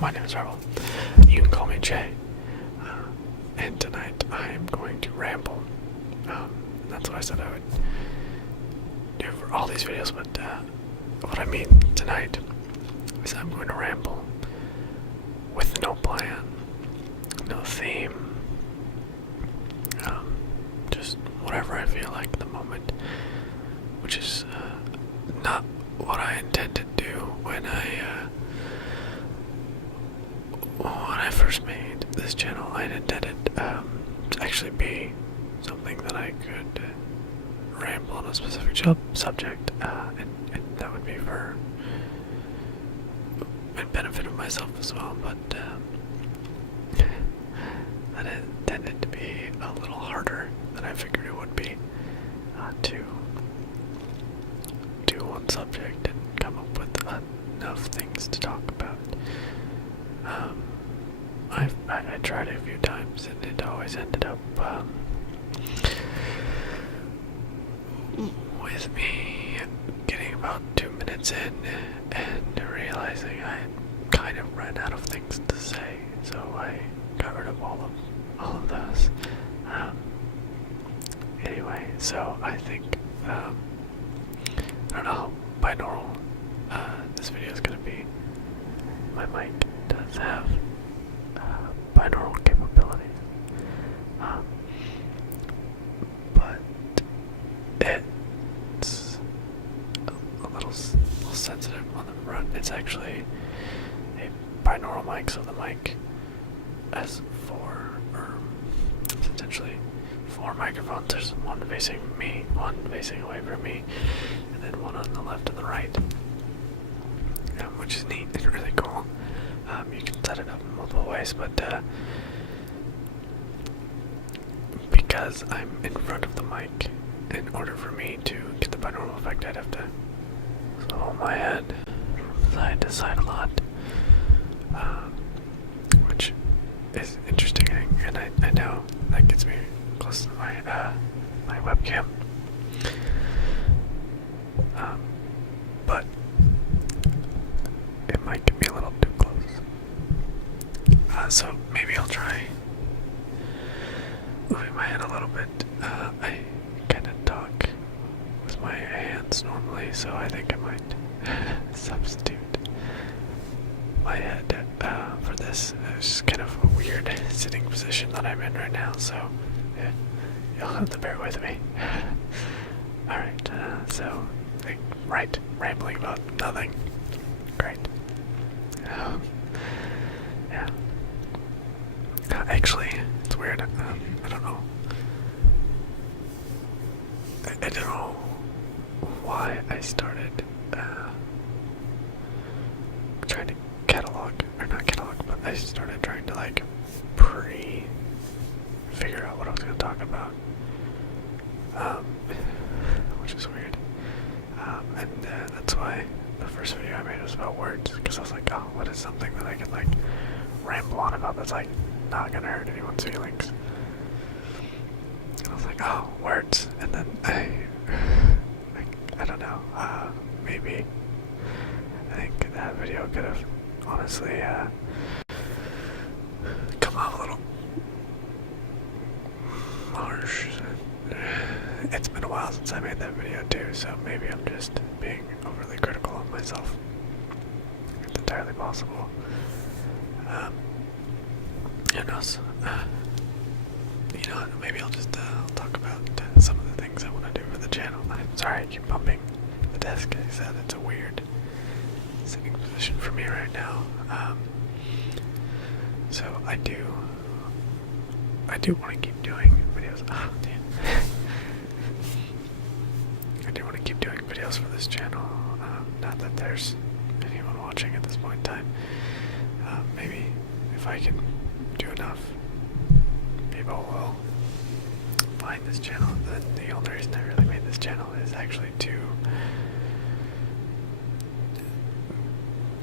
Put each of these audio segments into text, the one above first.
My name is Ramble. You can call me Jay. And tonight I am going to ramble. That's what I said I would do for all these videos, but what I mean tonight is I'm going to ramble with no plan, no theme, just whatever I feel like at the moment, which is not what I intended to do when I first made this channel. I intended to actually be something that I could ramble on a specific subject, and that would be for the benefit of myself as well, but that intended to be a little harder than I figured it would be to do one subject and come up with enough things to talk about. I tried a few times and it always ended up with me getting about 2 minutes in and realizing I had kind of ran out of things to say, so I got rid of all of those. Anyway, so I think I don't know how binaural this video is gonna be. My mic does have binaural capabilities, but it's a little sensitive on the front. It's actually a binaural mic, so the mic has essentially four microphones. There's one facing me, one facing away from me, and then one on the left and the right, which is neat and really cool. You can set it up in multiple ways, but because I'm in front of the mic, in order for me to get the binaural effect, I'd have to swivel my head from side to side a lot, which is interesting, and I know that gets me close to my webcam, but it might get me a little too close. So maybe I'll try moving my head a little bit. I kind of talk with my hands normally, so I think I might substitute my head for this. It's kind of a weird sitting position that I'm in right now, so yeah, you'll have to bear with me. Alright, so, rambling about nothing. Great. Yeah. Actually, it's weird. I don't know. I don't know why I started trying to not catalog, but I started trying to figure out what I was going to talk about, which is weird. And that's why the first video I made was about words, because I was like, oh, what is something that I can ramble on about that's not gonna hurt anyone's feelings? And I was like, oh, words. And then I don't know, maybe I think that video could have honestly come off a little harsh. It's been a while since I made that video too, so maybe I'm just being overly critical of myself. It's entirely possible. Who knows? Maybe I'll just talk about some of the things I want to do for the channel. I'm sorry I keep bumping the desk. I said it's a weird sitting position for me right now. So I do want to keep doing videos. Oh, damn. I do want to keep doing videos for this channel. Not that there's anyone watching at this point in time. Maybe if I can do enough, people will find this channel. The only reason I really made this channel is actually to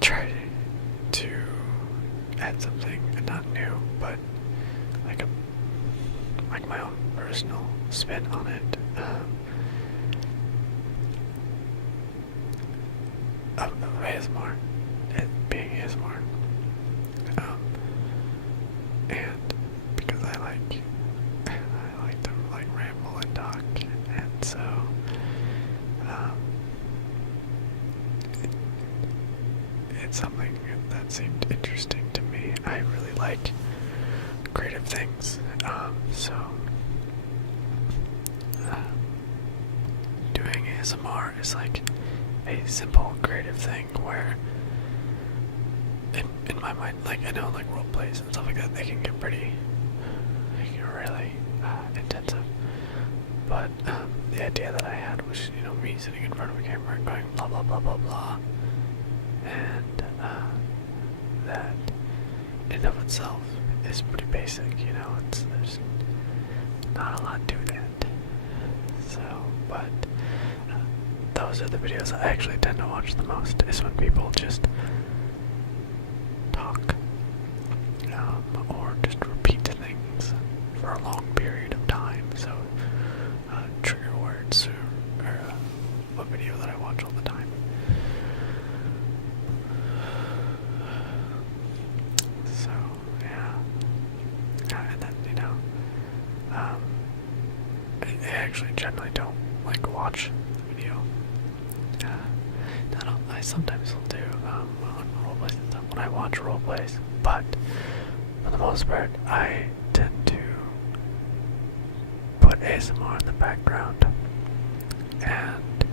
try to add something not new, but my own personal spin on it. Of ASMR, it being ASMR. it's something that seemed interesting to me. I really like creative things, so doing ASMR is like a simple creative thing where in my mind, like I know like role plays and stuff like that, they can get really intensive, but the idea that I had was, me sitting in front of a camera and going blah blah blah blah blah, and that in and of itself is pretty basic, there's not a lot to that. So, but those are the videos I actually tend to watch the most, is when people just talk, or just repeat things for a long period of time. So, trigger words, or a video that I watch all the time. So, yeah. And then, I actually generally don't like watch the video. I sometimes will do on roleplays and stuff when I watch roleplays, but for the most part, I tend to put ASMR in the background and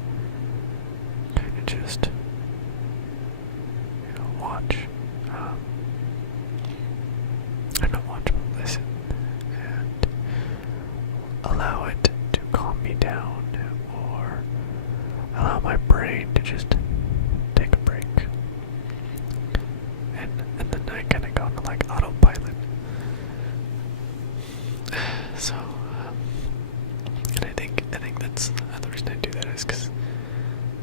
kind of just, watch. I don't watch, but listen, and allow it to calm me down, or allow my brain to just take a break. And then I kind of go into like autopilot. So, and I think that's the reason I do that is because,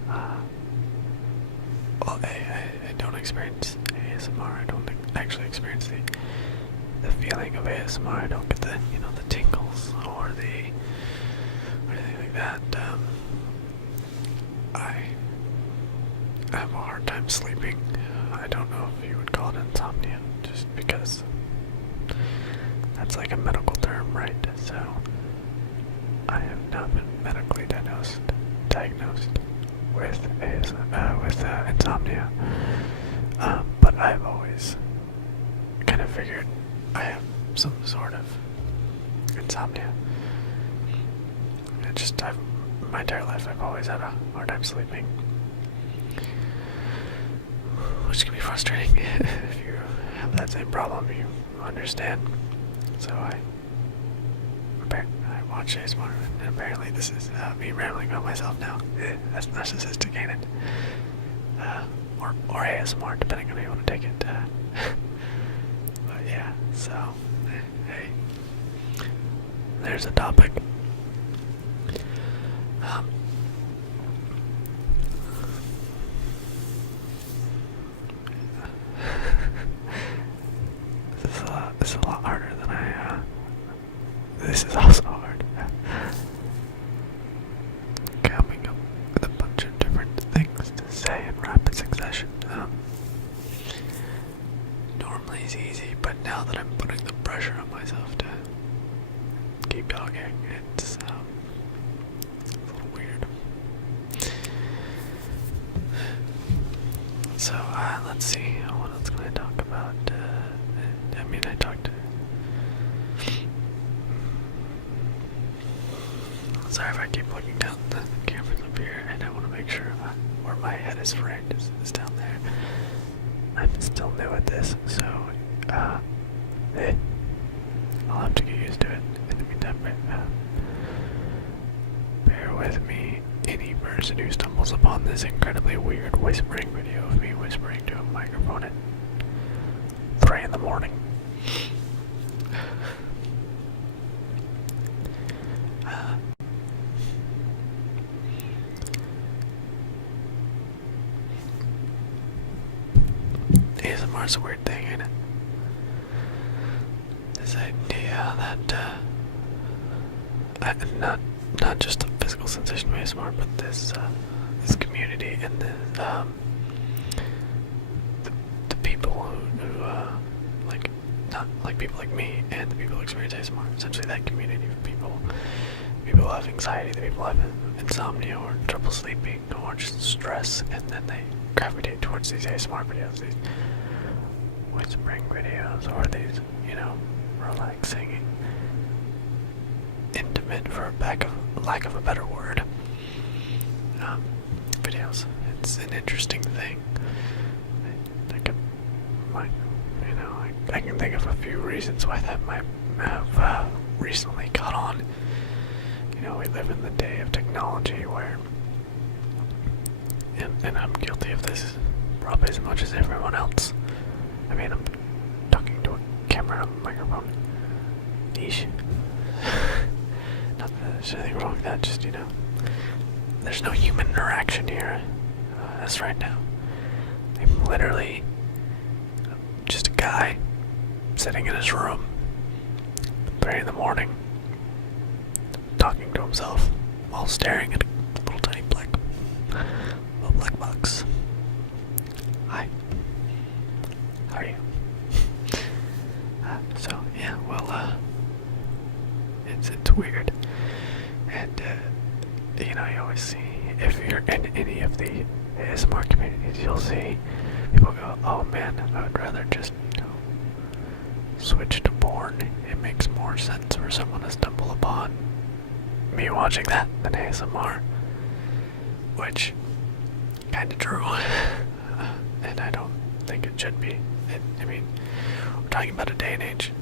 well, I don't experience ASMR. I don't actually experience the feeling of ASMR. I don't get the the tingles or anything like that. I have a hard time sleeping. I don't know if you would call it insomnia, just because that's like a medical term, right? So I have not been medically diagnosed with insomnia, but I've always kind of figured I have some sort of insomnia. My entire life I've always had a hard time sleeping, which can be frustrating if you have that same problem. You understand. So I watch ASMR, and apparently this is me rambling about myself now. That's narcissistic, ain't it? Or ASMR, depending on how you want to take it. But yeah, so hey, there's a topic. This is a lot harder than this is also hard. Coming up with a bunch of different things to say in rapid succession. Normally it's easy, but now that I'm putting the pressure on myself to keep talking, it's a little weird. So, let's see, what else can I talk about? I talked. Sorry if I keep looking down, the camera's up here, and I want to make sure where my head is framed is down there. I'm still new at this, so, I'll have to get used to it. In the meantime, bear with me. Any person who stumbles upon this incredibly weird whispering video of me whispering to a microphone at 3 in the morning. ASMR is a weird thing, ain't it? This idea that not just the physical sensation of ASMR, but this community and the people who like, not like people like me and the people who experience ASMR, essentially that community of people people have anxiety, the people have insomnia or trouble sleeping or just stress, and then they gravitate towards these ASMR videos, these whispering videos, or these, relaxing, intimate, for lack of a better word, videos. It's an interesting thing. I can think of a few reasons why that might have recently caught on. We live in the day of technology where, and I'm guilty of this probably as much as everyone else. I mean, I'm talking to a camera and a microphone. Yeesh. Not that there's anything wrong with that, just, there's no human interaction here. As right now. I'm literally just a guy sitting in his room, 3 in the morning, talking to himself while staring at a little tiny black box. Hi. How are you? So yeah, well, it's weird, and you always see, if you're in any of the ASMR communities, you'll see people go, "Oh man, I would rather just switch to porn. It makes more sense for someone to stumble upon me watching that than ASMR," which kinda true, and I don't think it should be. I mean, we're talking about a day and age.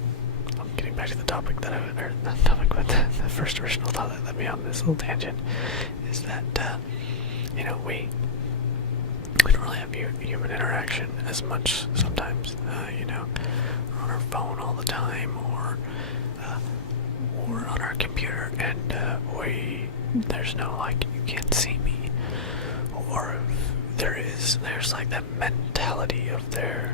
I'm getting back to the topic but the first original thought that led me on this little tangent is that, we don't really have human interaction as much sometimes. We're on our phone all the time, or on our computer, and there's no, you can't see me, or there's that mentality of that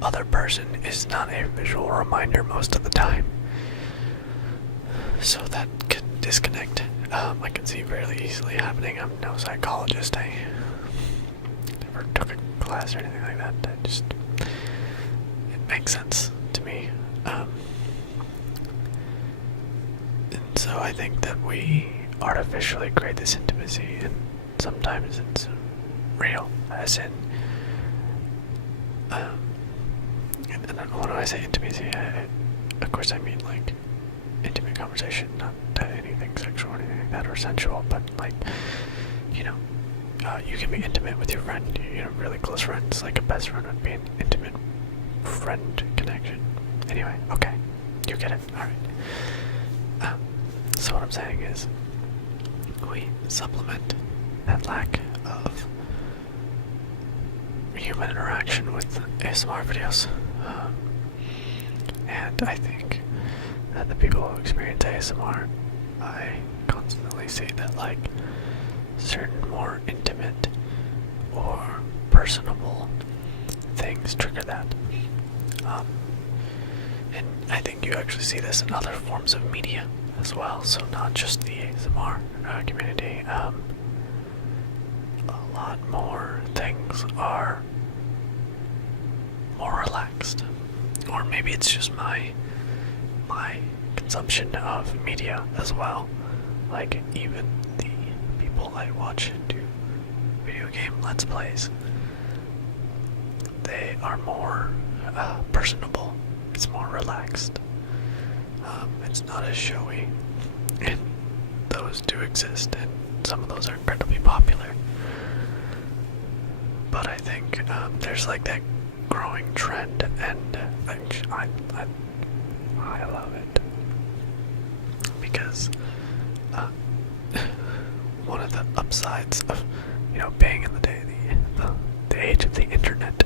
other person is not a visual reminder most of the time, so that can disconnect. I can see fairly easily happening. I'm no psychologist. I never took a class or anything like that. It makes sense to me. And so I think that we artificially create this intimacy, and sometimes it's real, as in, and when I say intimacy, of course I mean intimate conversation, not anything sexual or anything like that, or sensual, but you can be intimate with your friend, really close friends, like a best friend would be an intimate friend connection. Anyway, okay, you get it, alright. So what I'm saying is, we supplement that lack of human interaction with ASMR videos, and I think that the people who experience ASMR, I constantly see that certain more intimate or personable things trigger that. And I think you actually see this in other forms of media as well, so not just the ASMR community. A lot more things are more relaxed, or maybe it's just my consumption of media as well. Even the people I watch do video game Let's Plays, they are more personable. It's more relaxed. It's not as showy, and those do exist, and some of those are incredibly popular. But I think there's that growing trend, and I love it, because one of the upsides of being in the age of the internet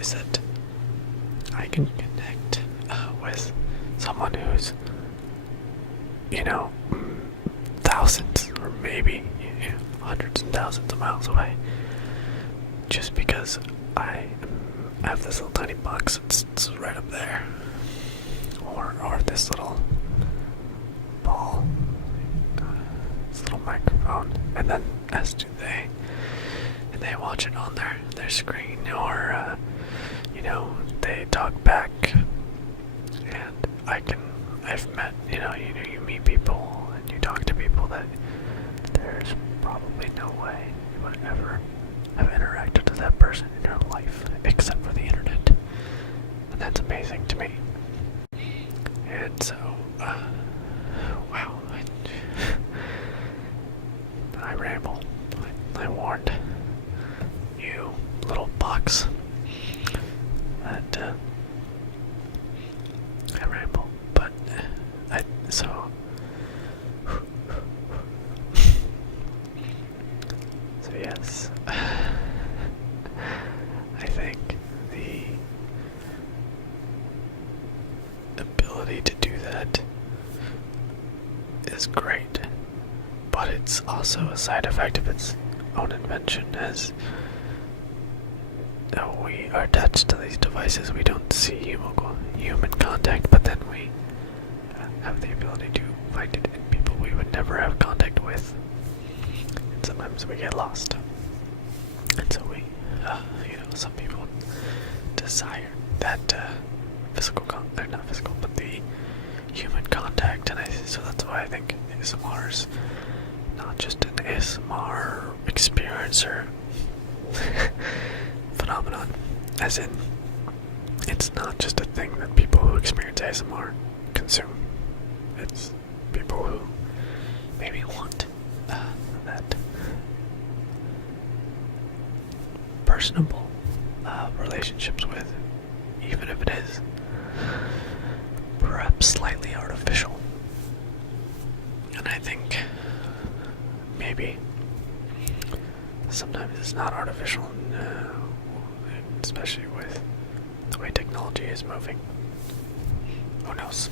is that I can connect with someone who's thousands or maybe hundreds and thousands of miles away, just because I have this little tiny box that's right up there, or this little ball, this little microphone, and then as do they, and they watch it on their screen, or they talk back, and I can I've met, you meet people and you talk to people that there's probably no way you would ever have interacted with that person in your life except for the internet. And that's amazing to me. And so, wow, I ramble. I warned you, little box, that I ramble. But so yes, I think the ability to do that is great, but it's also a side effect of its own invention, as we are attached to these devices. We don't see human contact, but then we have the ability to find it in people we would never have contact with. And sometimes we get lost. And so we, some people desire that physical contact, not physical, but the human contact. And so that's why I think ASMR is not just an ASMR experience or phenomenon, as in, it's not just a thing that people who experience ASMR consume. It's people who maybe want that personable relationships with, even if it is perhaps slightly artificial. And I think maybe sometimes it's not artificial, especially with the way technology is moving. Who knows?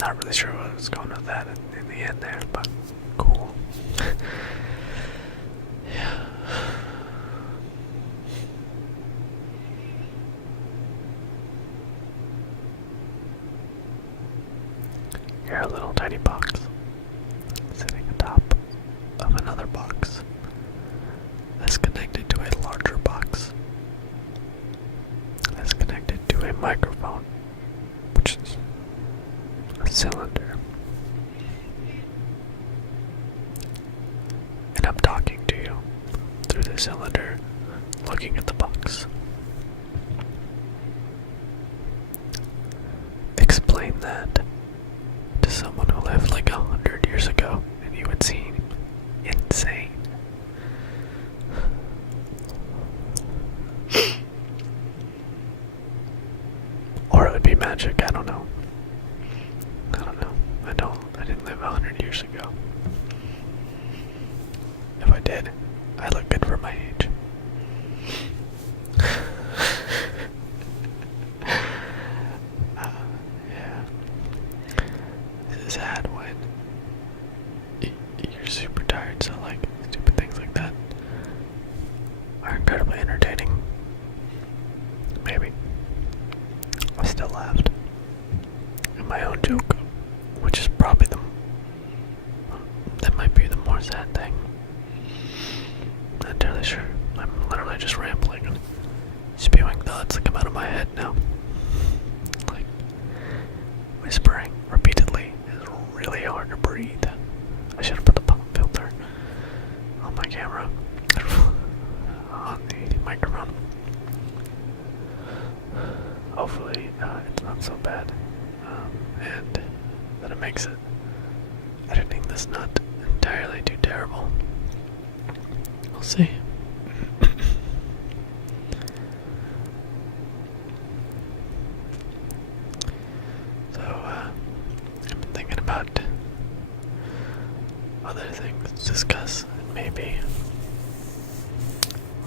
Not really sure what was going with that in the end there, but cool. Yeah. You're a little tiny box sitting atop of another box that's connected to a larger box that's connected to a microphone, which is a cylinder. And I'm talking to you through the cylinder, looking at the box. Explain that to someone who lived like 100 years ago, and you would seem insane. Or it would be magic, I don't know. I didn't live 100 years ago. If I did, I look good for my age. Yeah. This is sad when you're super tired, so like stupid things like that are incredibly entertaining. Maybe. I still laughed at my own joke, which is probably that might be the more sad thing. Not entirely sure. I'm literally just rambling and spewing thoughts that come out of my head now. Like, whispering repeatedly is really hard to breathe. I should have put the pop filter on my camera, on the microphone. Hopefully, it's not so bad, and that it makes it editing this not entirely too terrible. We'll see. So, I've been thinking about other things to discuss, and maybe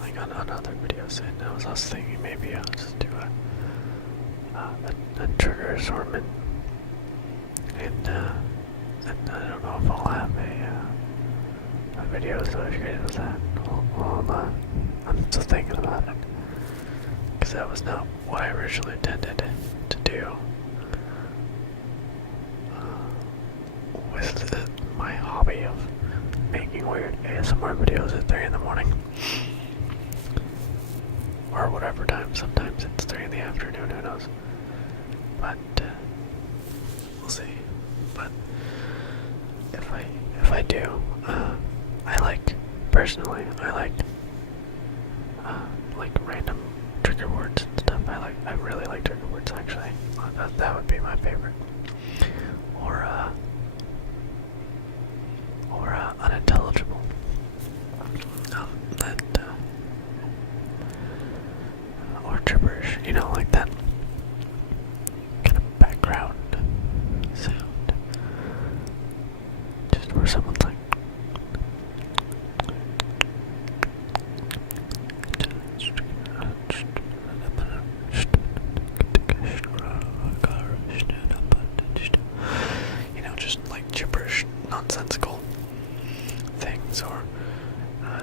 like on other videos, and I was also thinking maybe I'll just do a trigger assortment, and I don't know if I'll have a video associated with that. I'm still thinking about it, because that was not what I originally intended to do with my hobby of making weird ASMR videos at 3 in the morning. Or whatever time, sometimes it's 3 in the afternoon, who knows. But we'll see. But if I do, I like personally. I like random trigger words and stuff. I really like trigger words actually. That would be my favorite. Or unintelligible. That or gibberish, you know, like that kind of background sound. Just where someone's like you know, just like gibberish, nonsensical things, or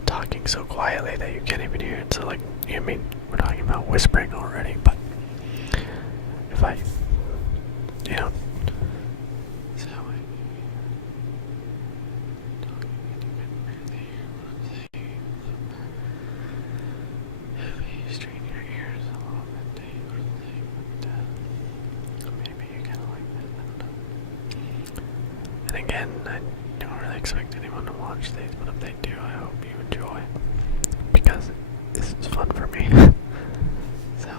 talking so quietly that you can't even hear it. So like, I mean, we're talking about whispering already, but if I, you know, so I talking and you can barely hear what I'm saying. Maybe you strain your ears a little bit, or something, but maybe you kind of like that. I don't know. And again, I don't really expect anyone to watch these, but if they do, I hope you enjoy, because this is fun for me. So,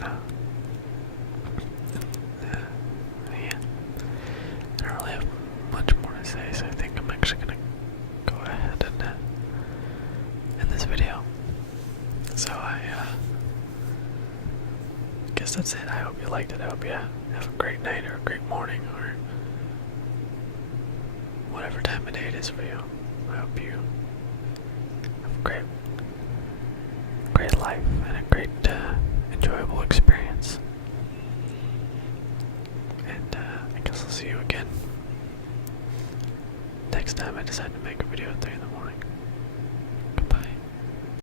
yeah, I don't really have much more to say, so I think I'm actually gonna go ahead and end this video. So I guess that's it. I hope you liked it. I hope you have a great night or a great morning or whatever time of day it is for you. I hope you have a great life and a great enjoyable experience. And I guess I'll see you again next time I decide to make a video at 3 in the morning.